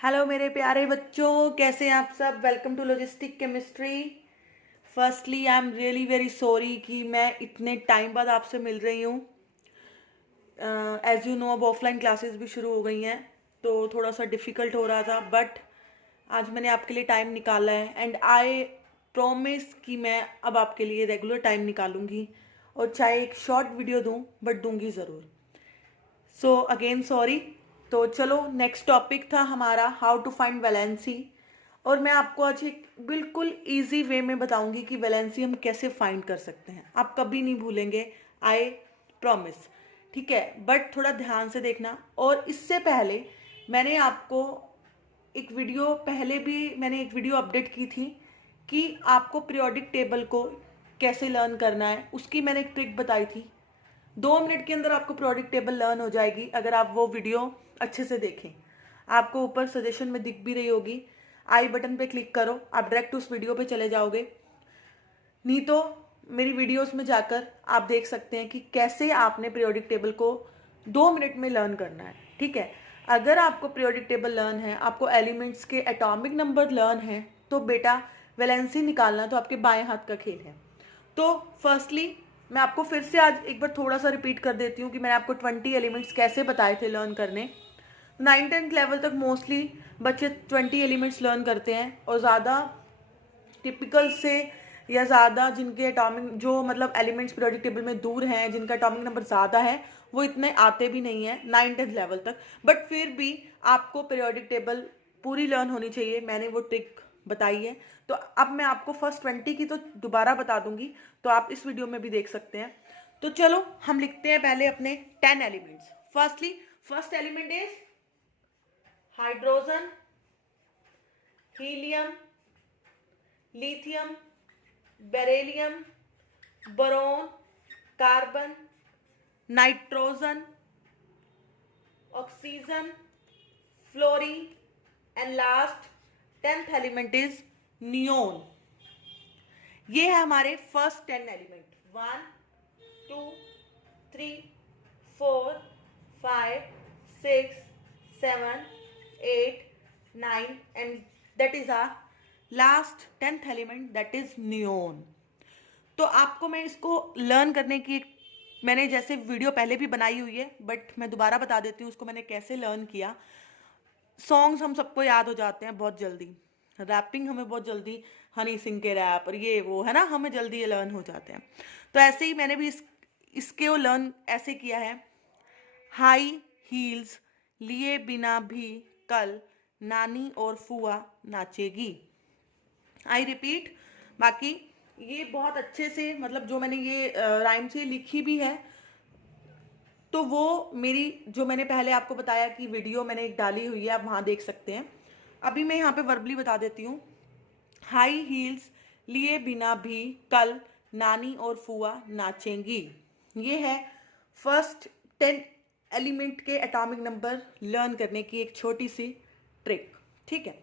Hello मेरे प्यारे बच्चों, कैसे हैं आप सब। Welcome to logistic chemistry. Firstly I am really very sorry कि मैं इतने टाइम बाद आपसे मिल रही हूँ। एज यू नो अब ऑफलाइन क्लासेस भी शुरू हो गई हैं तो थोड़ा सा डिफ़िकल्ट हो रहा था, बट आज मैंने आपके लिए टाइम निकाला है एंड आई प्रॉमिस कि मैं अब आपके लिए रेगुलर टाइम निकालूंगी और चाहे एक शॉर्ट वीडियो दूँ बट दूंगी ज़रूर। So again sorry. तो चलो, नेक्स्ट टॉपिक था हमारा हाउ टू फाइंड वैलेंसी, और मैं आपको आज एक बिल्कुल इजी वे में बताऊंगी कि वैलेंसी हम कैसे फाइंड कर सकते हैं। आप कभी नहीं भूलेंगे, आई प्रॉमिस। ठीक है, बट थोड़ा ध्यान से देखना। और इससे पहले मैंने आपको मैंने एक वीडियो अपडेट की थी कि आपको पीरियोडिक टेबल को कैसे लर्न करना है। उसकी मैंने एक ट्रिक बताई थी। 2 मिनट के अंदर आपको पीरियोडिक टेबल लर्न हो जाएगी अगर आप वो वीडियो अच्छे से देखें। आपको ऊपर सजेशन में दिख भी रही होगी, आई बटन पे क्लिक करो, आप डायरेक्ट उस वीडियो पे चले जाओगे। नहीं तो मेरी वीडियोस में जाकर आप देख सकते हैं कि कैसे आपने पीरियोडिक टेबल को 2 मिनट में लर्न करना है। ठीक है, अगर आपको पीरियोडिक टेबल लर्न है, आपको एलिमेंट्स के एटॉमिक नंबर लर्न है, तो बेटा वैलेंसी निकालना तो आपके बाएं हाथ का खेल है। तो फर्स्टली मैं आपको फिर से आज एक बार थोड़ा सा रिपीट कर देती हूँ कि मैंने आपको 20 एलिमेंट्स कैसे बताए थे लर्न करने। 9th-10th लेवल तक मोस्टली बच्चे 20 एलिमेंट्स लर्न करते हैं, और ज़्यादा टिपिकल से या ज़्यादा जिनके एटॉमिक जो मतलब एलिमेंट्स पीरियोडिक टेबल में दूर हैं, जिनका एटॉमिक नंबर ज़्यादा है, वो इतने आते भी नहीं है 9th-10th लेवल तक। बट फिर भी आपको पीरियोडिक टेबल पूरी लर्न होनी चाहिए, मैंने वो ट्रिक बताई है। तो अब मैं आपको फर्स्ट 20 की तो दोबारा बता दूंगी, तो आप इस वीडियो में भी देख सकते हैं। तो चलो हम लिखते हैं पहले अपने 10 elements. Firstly first element is hydrogen, helium, lithium, beryllium, boron, carbon, nitrogen, oxygen, fluorine, and last 10th element is neon. ये है हमारे first 10 element. 1 2 3 4 5 6 7 8 9 and that is our last 10th element, that is neon. तो आपको मैं इसको learn करने की मैंने जैसे वीडियो पहले भी बनाई हुई है, बट मैं दोबारा बता देती हूँ उसको मैंने कैसे लर्न किया। सॉन्ग्स हम सबको याद हो जाते हैं बहुत जल्दी, रैपिंग हमें बहुत जल्दी, हनी सिंह के रैप और ये वो है ना, हमें जल्दी ये लर्न हो जाते हैं। तो ऐसे ही मैंने भी इसके वो लर्न ऐसे किया है। हाई हील्स लिए बिना भी कल नानी और फुआ नाचेगी। आई रिपीट, बाकी ये बहुत अच्छे से मतलब जो मैंने ये राइम से लिखी भी है, तो वो मेरी जो मैंने पहले आपको बताया कि वीडियो मैंने एक डाली हुई है, आप वहाँ देख सकते हैं। अभी मैं यहाँ पे वर्बली बता देती हूँ। हाई हील्स लिए बिना भी कल नानी और फुआ नाचेंगी। ये है फर्स्ट 10 एलिमेंट के एटॉमिक नंबर लर्न करने की एक छोटी सी ट्रिक। ठीक है,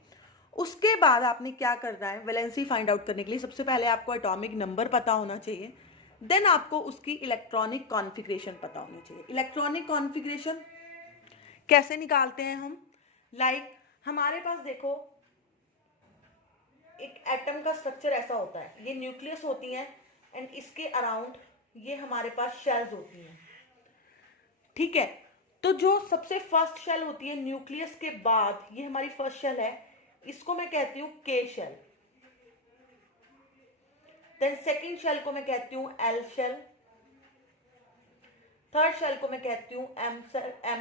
उसके बाद आपने क्या करना है वैलेंसी फाइंड आउट करने के लिए। सबसे पहले आपको एटॉमिक नंबर पता होना चाहिए, देन आपको उसकी इलेक्ट्रॉनिक कॉन्फ़िगरेशन पता होनी चाहिए। इलेक्ट्रॉनिक कॉन्फ़िगरेशन कैसे निकालते हैं हम, लाइक हमारे पास देखो एक एटम का स्ट्रक्चर ऐसा होता है, ये न्यूक्लियस होती है एंड इसके अराउंड ये हमारे पास शेल्स होती हैं। ठीक है, तो जो सबसे फर्स्ट शेल होती है न्यूक्लियस के बाद, ये हमारी फर्स्ट शेल है, इसको मैं कहती हूँ के शेल। देन सेकेंड शेल को मैं कहती हूँ एल शेल, थर्ड शेल को मैं कहती हूँ M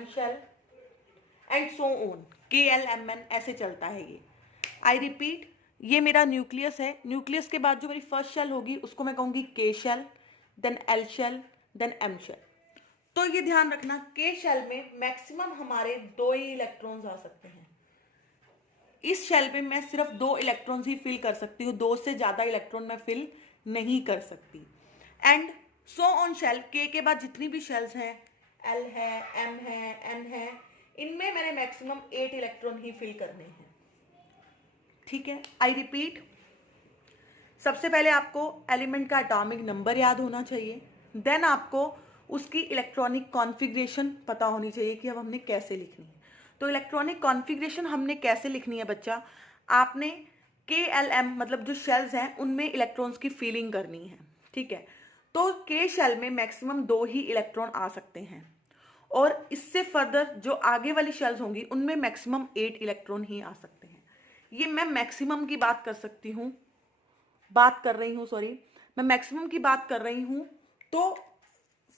shell, and so on, K L M N ऐसे चलता है ये। आई रिपीट, ये मेरा न्यूक्लियस है। न्यूक्लियस के बाद जो मेरी फर्स्ट शेल होगी उसको मैं कहूँगी K shell, then L shell, then M shell. तो ये ध्यान रखना, के शेल में मैक्सिमम हमारे 2 ही इलेक्ट्रॉन्स आ सकते हैं। इस शेल पे मैं सिर्फ 2 इलेक्ट्रॉन्स ही फिल कर सकती हूँ, 2 से ज़्यादा इलेक्ट्रॉन मैं फिल नहीं कर सकती। एंड सो ऑन शेल, के बाद जितनी भी शेल्स हैं, एल है, एम है, एन है, इनमें मैंने मैक्सिमम 8 इलेक्ट्रॉन ही फिल करने हैं। ठीक है, आई रिपीट, सबसे पहले आपको एलिमेंट का एटॉमिक नंबर याद होना चाहिए, देन आपको उसकी इलेक्ट्रॉनिक कॉन्फ़िगरेशन पता होनी चाहिए कि अब हमने कैसे लिखनी है। तो इलेक्ट्रॉनिक कॉन्फ़िगरेशन हमने कैसे लिखनी है बच्चा, आपने KLM मतलब जो शेल्स हैं उनमें इलेक्ट्रॉन्स की फीलिंग करनी है, ठीक है। तो K शेल में मैक्सिमम 2 ही इलेक्ट्रॉन आ सकते हैं, और इससे फर्दर जो आगे वाली शेल्स होंगी उनमें मैक्सिमम 8 इलेक्ट्रॉन ही आ सकते हैं। ये मैं मैक्सिमम की बात कर रही हूँ सॉरी, मैं मैक्सिमम की बात कर रही हूँ। तो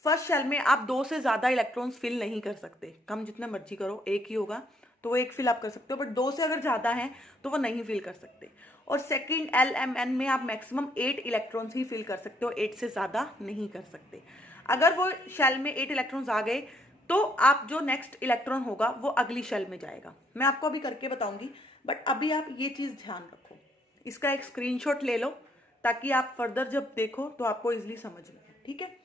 फर्स्ट शेल में आप 2 से ज़्यादा इलेक्ट्रॉन्स फिल नहीं कर सकते, कम जितने मर्जी करो, एक ही होगा तो वो एक फिल आप कर सकते हो, बट 2 से अगर ज़्यादा हैं तो वो नहीं फिल कर सकते। और सेकंड LMN में आप मैक्सिमम 8 इलेक्ट्रॉन्स ही फिल कर सकते हो, 8 से ज़्यादा नहीं कर सकते। अगर वो शेल में 8 इलेक्ट्रॉन्स आ गए तो आप जो नेक्स्ट इलेक्ट्रॉन होगा वो अगली शेल में जाएगा। मैं आपको अभी करके बताऊंगी, बट अभी आप ये चीज़ ध्यान रखो, इसका एक स्क्रीनशॉट ले लो ताकि आप फर्दर जब देखो तो आपको इजीली समझ लगे, ठीक है।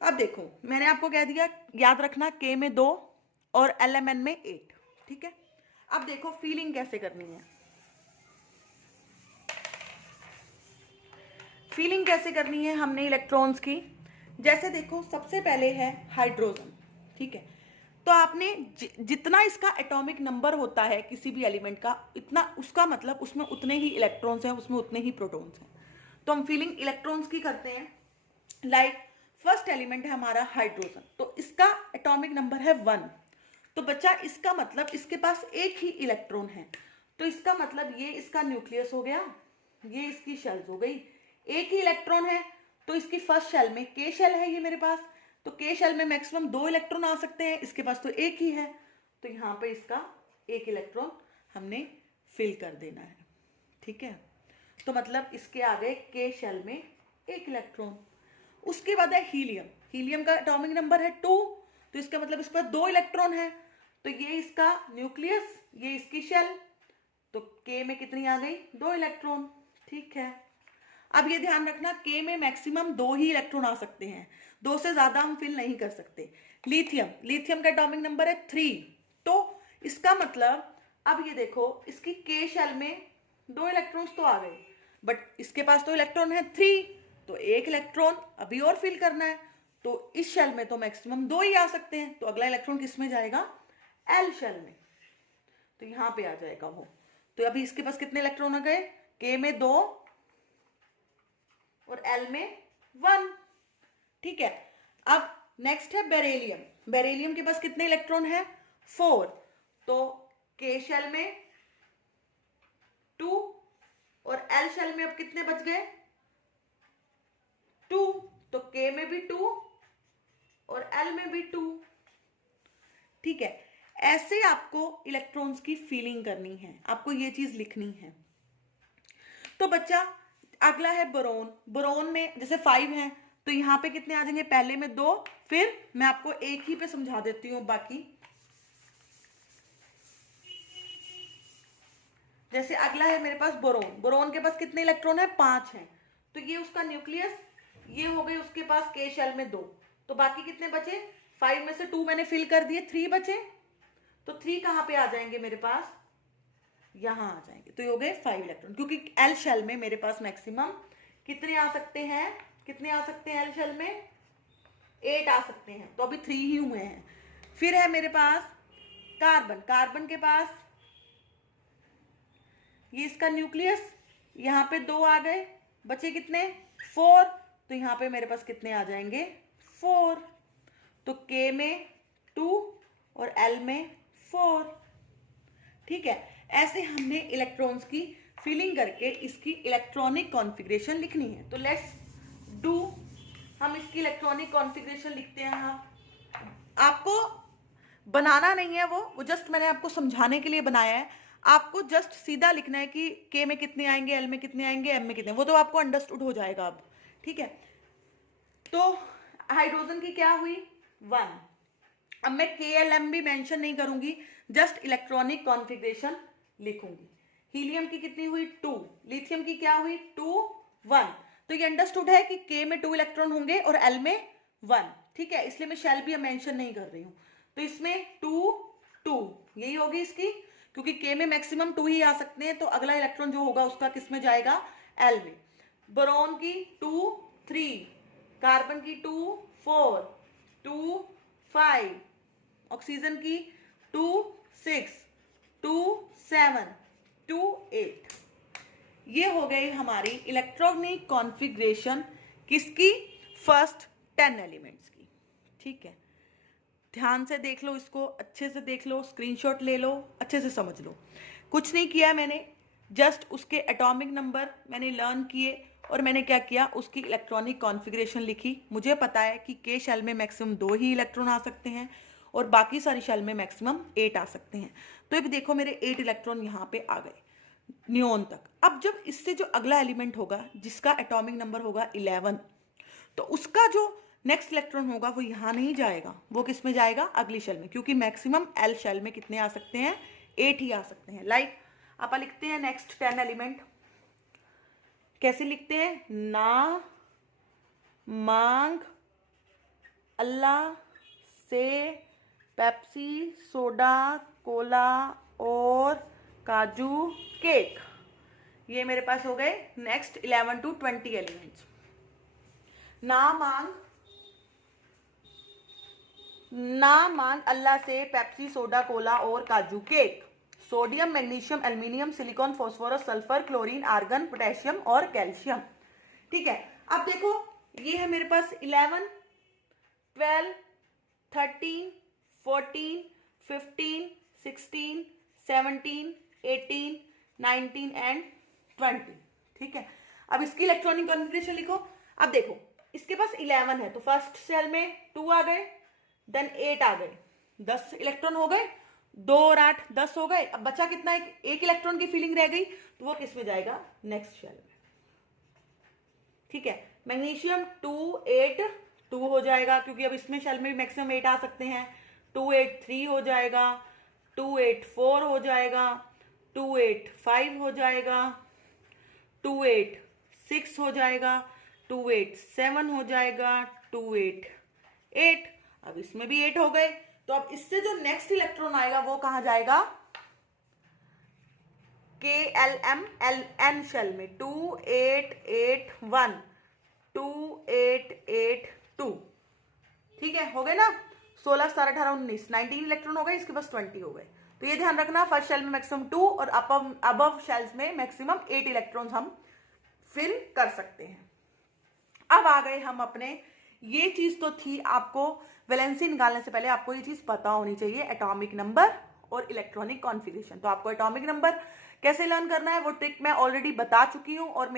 अब देखो मैंने आपको कह दिया, याद रखना K में 2 और LMN में 8, ठीक है। अब देखो फीलिंग कैसे करनी है, फीलिंग कैसे करनी है हमने इलेक्ट्रॉन्स की। जैसे देखो सबसे पहले है हाइड्रोजन, ठीक है। तो आपने जितना इसका एटॉमिक नंबर होता है किसी भी एलिमेंट का, इतना उसका मतलब उसमें उतने ही इलेक्ट्रॉन्स हैं, उसमें उतने ही प्रोटॉन्स हैं। तो हम फीलिंग इलेक्ट्रॉन्स की करते हैं। लाइक फर्स्ट एलिमेंट है हमारा हाइड्रोजन, तो इसका एटॉमिक नंबर है 1। तो बच्चा इसका मतलब इसके पास एक ही इलेक्ट्रॉन है, तो इसका मतलब ये इसका न्यूक्लियस हो गया, ये इसकी शेल्स हो गई, एक ही इलेक्ट्रॉन है। तो इसकी फर्स्ट शेल में K शेल है ये मेरे पास, तो K शेल में मैक्सिमम 2 इलेक्ट्रॉन आ सकते हैं, इसके पास तो एक ही है, तो यहाँ पे इसका एक इलेक्ट्रॉन हमने फिल कर देना है, ठीक है। तो मतलब इसके आगे K शेल में एक इलेक्ट्रॉन। उसके बाद है हीलियम, हीलियम का एटॉमिक नंबर है 2, तो इसका मतलब इस पर 2 इलेक्ट्रॉन है, तो ये इसका न्यूक्लियस, ये इसकी शेल, तो K में कितनी आ गई, 2 इलेक्ट्रॉन, ठीक है। अब ये ध्यान रखना K में मैक्सिमम 2 ही इलेक्ट्रॉन आ सकते हैं, 2 से ज्यादा हम फिल नहीं कर सकते। लिथियम, लिथियम का एटॉमिक नंबर है 3, तो इसका मतलब अब ये देखो इसकी K शेल में 2 इलेक्ट्रॉन्स तो आ गए, बट इसके पास तो इलेक्ट्रॉन है 3, तो एक इलेक्ट्रॉन अभी और फिल करना है, तो इस शेल में तो मैक्सिमम 2 ही आ सकते हैं, तो अगला इलेक्ट्रॉन किस में जाएगा, L शेल में, तो यहां पे आ जाएगा वो। तो अभी इसके पास कितने इलेक्ट्रॉन आ गए, K में 2 और L में 1, ठीक है। अब नेक्स्ट है बेरिलियम, बेरिलियम के पास कितने इलेक्ट्रॉन है, 4, तो K शेल में 2 और L शेल में अब कितने बच गए, 2, तो K में भी 2 और L में भी 2, ठीक है। ऐसे आपको इलेक्ट्रॉन्स की फीलिंग करनी है, आपको ये चीज लिखनी है। तो बच्चा अगला है बोरोन, बोरोन में जैसे 5 है, तो यहां पे कितने आ जाएंगे, पहले में 2, फिर मैं आपको एक ही पे समझा देती हूँ बाकी। जैसे अगला है मेरे पास बोरोन, बोरोन के पास कितने इलेक्ट्रॉन है, 5 है, तो ये उसका न्यूक्लियस, ये हो गई उसके पास K शेल में 2, तो बाकी कितने बचे, 5 में से 2 मैंने फिल कर दिए, 3 बचे, तो 3 कहां पे आ जाएंगे मेरे पास, यहां आ जाएंगे, तो ये हो गए 5 इलेक्ट्रॉन, क्योंकि L शेल में मेरे पास मैक्सिमम कितने आ सकते हैं, कितने आ सकते हैं L शेल में, 8 आ सकते हैं, तो अभी 3 ही हुए हैं। फिर है मेरे पास कार्बन, कार्बन के पास ये इसका न्यूक्लियस, यहाँ पे 2 आ गए, बचे कितने, 4, तो यहाँ पे मेरे पास कितने आ जाएंगे, 4, तो K में 2 और L में 4, ठीक है। ऐसे हमने इलेक्ट्रॉन्स की फिलिंग करके इसकी इलेक्ट्रॉनिक कॉन्फ़िगरेशन लिखनी है। तो लेट्स डू, हम इसकी इलेक्ट्रॉनिक कॉन्फ़िगरेशन लिखते हैं। आपको बनाना नहीं है वो जस्ट मैंने आपको समझाने के लिए बनाया है। आपको जस्ट सीधा लिखना है कि K में कितने आएंगे, L में कितने आएंगे, M में कितने, वो तो आपको अंडरस्टूड हो जाएगा अब, ठीक है। तो हाइड्रोजन की क्या हुई, 1। अब मैं KLM भी मेंशन नहीं करूंगी, जस्ट इलेक्ट्रॉनिक कॉन्फ़िगरेशन लिखूंगी। हीलियम की कितनी हुई, 2, लिथियम की क्या हुई, 2, 1, तो ये अंडरस्टूड है कि K में 2 इलेक्ट्रॉन होंगे और L में 1, ठीक है, इसलिए मैं शेल भी मेंशन नहीं कर रही हूं। तो इसमें 2, 2 यही होगी इसकी, क्योंकि K में मैक्सिमम 2 ही आ सकते हैं, तो अगला इलेक्ट्रॉन जो होगा उसका किस में जाएगा, L में। बोरोन की 2, 3, कार्बन की 2, 4, 2, 5, ऑक्सीजन की 2, 6 2 7 2 8। ये हो गई हमारी इलेक्ट्रॉनिक कॉन्फ़िगरेशन किसकी? फर्स्ट 10 एलिमेंट्स की। ठीक है, ध्यान से देख लो, इसको अच्छे से देख लो, स्क्रीनशॉट ले लो, अच्छे से समझ लो। कुछ नहीं किया मैंने, जस्ट उसके एटॉमिक नंबर मैंने लर्न किए और मैंने क्या किया, उसकी इलेक्ट्रॉनिक कॉन्फ़िगरेशन लिखी। मुझे पता है कि के शेल में मैक्सिमम 2 ही इलेक्ट्रॉन आ सकते हैं और बाकी सारी शेल में मैक्सिमम 8 आ सकते हैं। तो अब देखो मेरे 8 इलेक्ट्रॉन यहाँ पे आ गए नियोन तक। अब जब इससे जो अगला एलिमेंट होगा जिसका एटॉमिक नंबर होगा 11, तो उसका जो नेक्स्ट इलेक्ट्रॉन होगा वो यहाँ नहीं जाएगा, वो किस में जाएगा? अगली शेल में, क्योंकि मैक्सिमम एल शेल में कितने आ सकते हैं? 8 ही आ सकते हैं। लाइक आप लिखते हैं नेक्स्ट 10 एलिमेंट, कैसे लिखते हैं? ना मांग अल्लाह से पेप्सी सोडा कोला और काजू केक। ये मेरे पास हो गए नेक्स्ट 11 to 20 एलिमेंट्स। ना मांग अल्लाह से पेप्सी सोडा कोला और काजू cake. Sodium magnesium aluminium silicon phosphorus sulphur chlorine argon potassium और कैल्शियम। ठीक है, अब देखो ये है मेरे पास 11 12 13 14 15 16 17 18 19 एंड 20। ठीक है, अब इसकी इलेक्ट्रॉनिक कॉन्फ़िगरेशन लिखो। अब देखो इसके पास 11 है तो फर्स्ट सेल में 2 आ गए, देन 8 आ गए, 10 इलेक्ट्रॉन हो गए, 2 और 8 10 हो गए। अब बचा कितना? एक इलेक्ट्रॉन की फीलिंग रह गई, तो वो किस में जाएगा? नेक्स्ट शेल में। ठीक है, मैग्नीशियम 2 8 2 हो जाएगा, क्योंकि अब इसमें शेल में भी मैक्सिमम 8 आ सकते हैं। 2 8 3 हो जाएगा, 2 8 4 हो जाएगा, 2 8 5 हो जाएगा, 2 8 6 हो जाएगा, 2 8 7 हो जाएगा, 2 8 8। अब इसमें भी 8 हो गए, तो अब इससे जो नेक्स्ट इलेक्ट्रॉन आएगा वो कहां जाएगा? K L M L N shell में। 2 8 8 1 2 8 8 2। ठीक है, हो गए ना? 16 17 18 19 19 इलेक्ट्रॉन हो गए, इसके पास 20 हो गए। तो ये ध्यान रखना, फर्स्ट शेल में मैक्सिमम 2 और अबव शेल्स में मैक्सिमम 8 इलेक्ट्रॉन्स हम फिल कर सकते हैं। अब आ गए हम अपने, ये चीज तो थी आपको वैलेंसी निकालने से पहले आपको ये चीज पता होनी चाहिए, एटॉमिक नंबर और इलेक्ट्रॉनिक कॉन्फ़िगरेशन। तो आपको एटॉमिक नंबर कैसे लर्न करना है वो ट्रिक मैं ऑलरेडी बता चुकी हूँ, और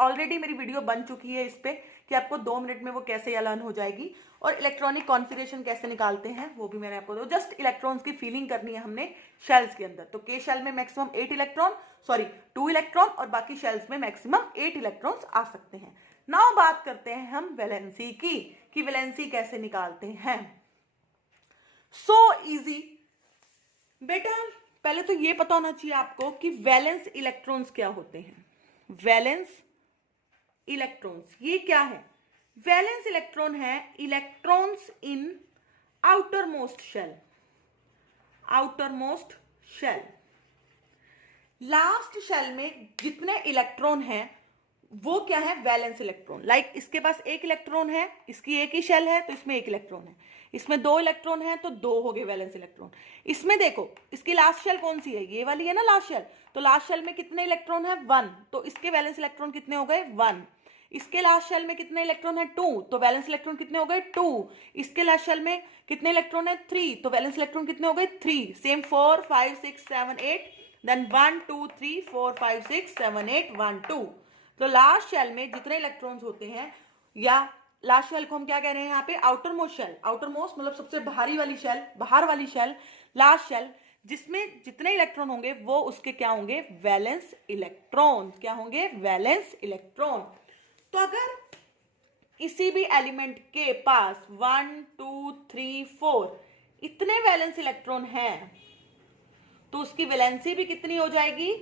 ऑलरेडी मेरी वीडियो बन चुकी है इस पे कि आपको 2 मिनट में वो कैसे लर्न हो जाएगी। और इलेक्ट्रॉनिक कॉन्फ़िगरेशन कैसे निकालते हैं वो भी मैंने आपको दो, जस्ट इलेक्ट्रॉन्स की फीलिंग करनी है हमने शेल्स के अंदर। तो के शेल में मैक्सिमम 2 इलेक्ट्रॉन और बाकी शेल्स में मैक्सिमम 8 इलेक्ट्रॉन्स आ सकते हैं। नाउ बात करते हैं हम वैलेंसी की, कि वैलेंसी कैसे निकालते हैं। सो इजी बेटा, पहले तो ये पता होना चाहिए आपको कि वैलेंस इलेक्ट्रॉन्स क्या होते हैं। वैलेंस इलेक्ट्रॉन्स ये क्या है? वैलेंस इलेक्ट्रॉन है electrons in outermost shell. Outermost shell, last shell में जितने इलेक्ट्रॉन हैं वो क्या है? Valence electron. लाइक इसके पास 1 इलेक्ट्रॉन है, इसकी एक ही शेल है तो इसमें 1 इलेक्ट्रॉन है, इसमें 2 इलेक्ट्रॉन है तो 2 हो गए वैलेंस इलेक्ट्रॉन। इसमें देखो इसकी लास्ट शेल कौन सी है? ये वाली है ना लास्ट शेल, तो लास्ट शेल में कितने इलेक्ट्रॉन है? 1, तो इसके वैलेंस इलेक्ट्रॉन कितने हो गए? 1। इसके लास्ट शेल में कितने इलेक्ट्रॉन है? 2, तो वैलेंस इलेक्ट्रॉन कितने हो गए? 2। इसके लास्ट शेल में कितने इलेक्ट्रॉन है? 3, तो वैलेंस इलेक्ट्रॉन कितने हो गए? 3। Same 4 5 6 7 8, then 1 2 3 4 5 6 7 8 1 2। तो लास्ट शेल में जितने इलेक्ट्रॉन्स होते हैं, या लास्ट शेल को हम क्या कह रहे हैं यहाँ पे? Outermost shell. Outermost मतलब सबसे बाहरी वाली शेल, बाहर वाली शेल, लास्ट शेल, जिसमें जितने इलेक्ट्रॉन होंगे वो उसके क्या होंगे? Valence electron. क्या होंगे? Valence electron. तो अगर किसी भी एलिमेंट के पास 1 2 3 4 इतने वैलेंस इलेक्ट्रॉन हैं तो उसकी वैलेंसी भी कितनी हो जाएगी?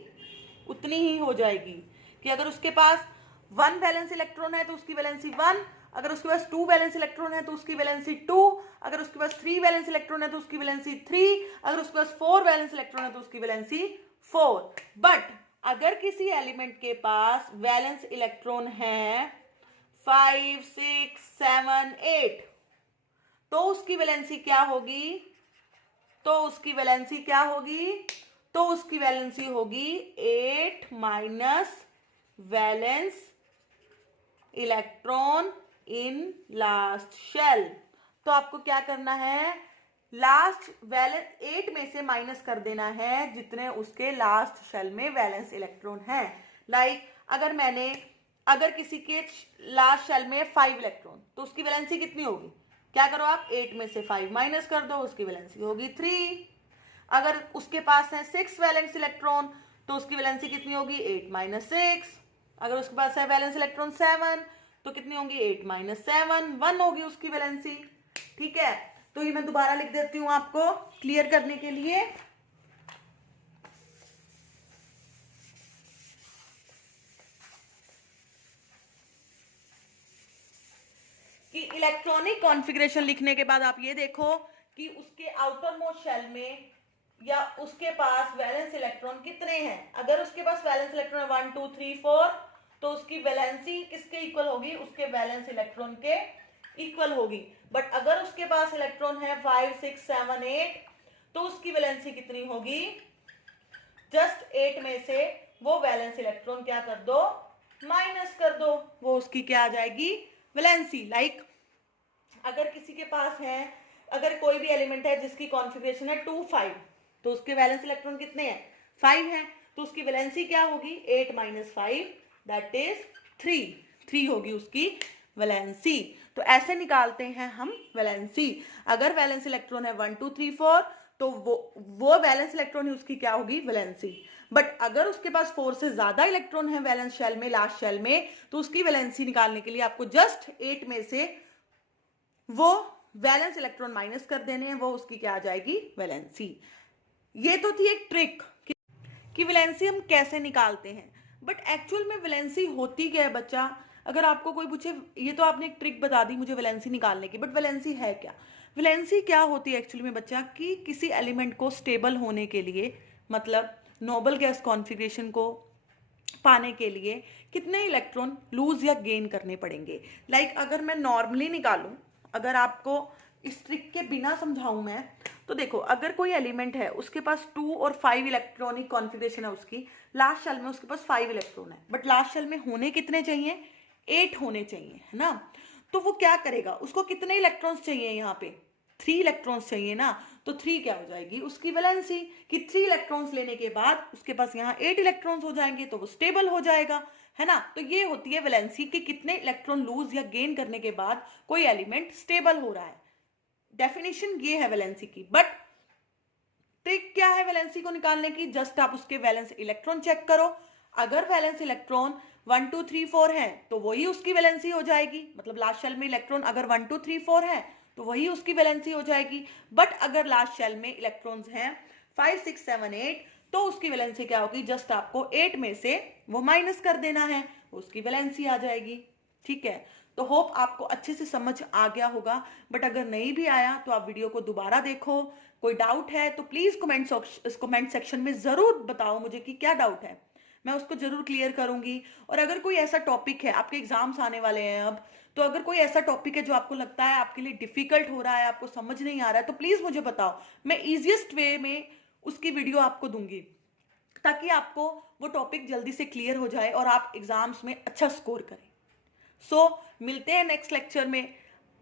उतनी ही हो जाएगी। कि अगर उसके पास 1 वैलेंस इलेक्ट्रॉन है तो उसकी वैलेंसी 1, अगर उसके पास 2 वैलेंस इलेक्ट्रॉन है तो उसकी वैलेंसी 2, अगर उसके पास 3 वैलेंस इलेक्ट्रॉन है तो उसकी वैलेंसी 3, अगर उसके पास 4 वैलेंस इलेक्ट्रॉन है तो उसकी वैलेंसी 4। बट अगर किसी एलिमेंट के पास वैलेंस इलेक्ट्रॉन है 5 6 7 8 तो उसकी वैलेंसी क्या होगी? तो उसकी वैलेंसी क्या होगी? तो उसकी वैलेंसी होगी 8 minus valence electron in last shell. तो आपको क्या करना है? लास्ट वैलेंस 8 में से माइनस कर देना है जितने उसके लास्ट शेल में वैलेंस इलेक्ट्रॉन है। लाइक अगर किसी के लास्ट शेल में 5 इलेक्ट्रॉन, तो उसकी वैलेंसी कितनी होगी? क्या करो आप, 8 में से 5 माइनस कर दो, उसकी वैलेंसी होगी 3। अगर उसके पास है 6 वैलेंस इलेक्ट्रॉन, तो उसकी वैलेंसी कितनी होगी? 8 माइनस 6। अगर उसके पास है वैलेंस इलेक्ट्रॉन 7, तो कितनी होगी? 8 माइनस 7, 1 होगी उसकी वैलेंसी। ठीक है, तो ये मैं दोबारा लिख देती हूं आपको क्लियर करने के लिए। कि इलेक्ट्रॉनिक कॉन्फ़िगरेशन लिखने के बाद आप ये देखो कि उसके आउटर मोस्ट शेल में या उसके पास वैलेंस इलेक्ट्रॉन कितने हैं। अगर उसके पास वैलेंस इलेक्ट्रॉन 1 2 3 4, तो उसकी वैलेंसी किसके इक्वल होगी? उसके वैलेंस इलेक्ट्रॉन के इक्वल होगी। बट अगर उसके पास इलेक्ट्रॉन है 5 6 7 8, तो उसकी वैलेंसी कितनी होगी? जस्ट 8 में से वो वैलेंस इलेक्ट्रॉन क्या कर दो? माइनस कर दो, वो उसकी क्या आ जाएगी? वैलेंसी। लाइक अगर किसी के पास है, अगर कोई भी एलिमेंट है जिसकी कॉन्फ़िगरेशन है 2 5, तो उसके वैलेंस इलेक्ट्रॉन कितने हैं? 5 हैं, तो उसकी वैलेंसी क्या होगी? 8 माइनस 5 दैट इज 3 होगी उसकी वैलेंसी। तो ऐसे निकालते हैं हम वैलेंसी। अगर वैलेंस इलेक्ट्रॉन है 1 2 3 4, तो वो वैलेंस इलेक्ट्रॉन ही उसकी क्या होगी? वैलेंसी। बट अगर उसके पास 4 से ज्यादा इलेक्ट्रॉन है वैलेंस शेल में, लास्ट शेल में, तो उसकी वैलेंसी निकालने के लिए आपको जस्ट 8 में से वो वैलेंस इलेक्ट्रॉन माइनस कर देने हैं, वो उसकी क्या आ जाएगी? वैलेंसी। ये तो थी एक ट्रिक कि वैलेंसी हम कैसे निकालते हैं। बट एक्चुअल में वैलेंसी होती क्या है बच्चा? अगर आपको कोई पूछे, ये तो आपने एक ट्रिक बता दी मुझे वैलेंसी निकालने की, बट वैलेंसी है क्या? वैलेंसी क्या होती है एक्चुअली में बच्चा? कि किसी एलिमेंट को स्टेबल होने के लिए, मतलब नोबल गैस कॉन्फ़िगरेशन को पाने के लिए कितने इलेक्ट्रॉन लूज या गेन करने पड़ेंगे। लाइक अगर मैं नॉर्मली निकालूं, अगर आपको इस ट्रिक के बिना समझाऊं मैं, तो देखो अगर कोई एलिमेंट है उसके पास 2 और 5 इलेक्ट्रॉनिक कॉन्फ़िगरेशन है, उसकी लास्ट शेल में उसके पास 5 इलेक्ट्रॉन है, बट लास्ट शेल में होने कितने चाहिए? 8 होने चाहिए, है ना। तो वो क्या करेगा? उसको कितने इलेक्ट्रॉन्स चाहिए? यहाँ पे 3 इलेक्ट्रॉन्स चाहिए ना। तो 3 क्या हो जाएगी? उसकी वैलेंसी। कि 3 इलेक्ट्रॉन्स लेने के बाद उसके पास यहाँ 8 इलेक्ट्रॉन्स हो जाएंगे, तो वो स्टेबल हो जाएगा, है ना। तो ये होती है वैलेंसी कि कितने इलेक्ट्रॉन लूज या गेन करने के बाद कोई एलिमेंट स्टेबल हो रहा है। डेफिनेशन ये है वैलेंसी की। बट ट्रिक क्या है वैलेंसी को निकालने की? जस्ट आप उसके वैलेंस इलेक्ट्रॉन चेक करो। अगर वैलेंस इलेक्ट्रॉन 1 2 3 4 है, तो वही उसकी वैलेंसी हो जाएगी। मतलब लास्ट शेल में इलेक्ट्रॉन अगर 1 2 3 4 है, तो वही उसकी वैलेंसी हो जाएगी। बट अगर लास्ट शेल में इलेक्ट्रॉन्स हैं 5 6 7 8, तो उसकी वैलेंसी क्या होगी? जस्ट आपको 8 में से वो माइनस कर देना है, उसकी वैलेंसी आ जाएगी। ठीक है, तो होप आपको अच्छे से समझ आ गया होगा। बट अगर नहीं भी आया तो आप वीडियो को दोबारा देखो। कोई डाउट है तो प्लीज कमेंट सेक्शन में जरूर बताओ मुझे कि क्या डाउट है, मैं उसको जरूर क्लियर करूंगी। और अगर कोई ऐसा टॉपिक है, आपके एग्जाम्स आने वाले हैं अब, तो अगर कोई ऐसा टॉपिक है जो आपको लगता है आपके लिए डिफिकल्ट हो रहा है, आपको समझ नहीं आ रहा है, तो प्लीज मुझे बताओ। मैं इजिएस्ट वे में उसकी वीडियो आपको दूंगी, ताकि आपको वो टॉपिक जल्दी से क्लियर हो जाए और आप एग्जाम्स में अच्छा स्कोर करें। सो मिलते हैं नेक्स्ट लेक्चर में।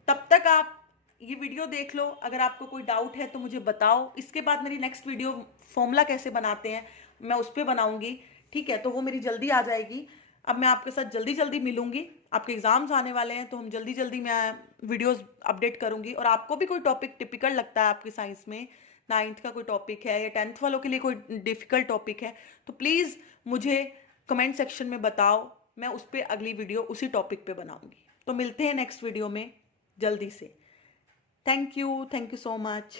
तब तक आप ये वीडियो देख लो। अगर आपको कोई डाउट है तो मुझे बताओ। इसके बाद मेरी नेक्स्ट वीडियो फॉर्मूला कैसे बनाते हैं मैं उस पर बनाऊंगी। ठीक है, तो वो मेरी जल्दी आ जाएगी। अब मैं आपके साथ जल्दी जल्दी मिलूंगी। आपके एग्जाम्स आने वाले हैं, तो हम जल्दी जल्दी मैं वीडियोस अपडेट करूंगी। और आपको भी कोई टॉपिक टिपिकल लगता है आपकी साइंस में, 9th का कोई टॉपिक है या 10th वालों के लिए कोई डिफिकल्ट टॉपिक है, तो प्लीज़ मुझे कमेंट सेक्शन में बताओ। मैं उस पर अगली वीडियो उसी टॉपिक पे बनाऊंगी। तो मिलते हैं नेक्स्ट वीडियो में जल्दी से। Thank you so much.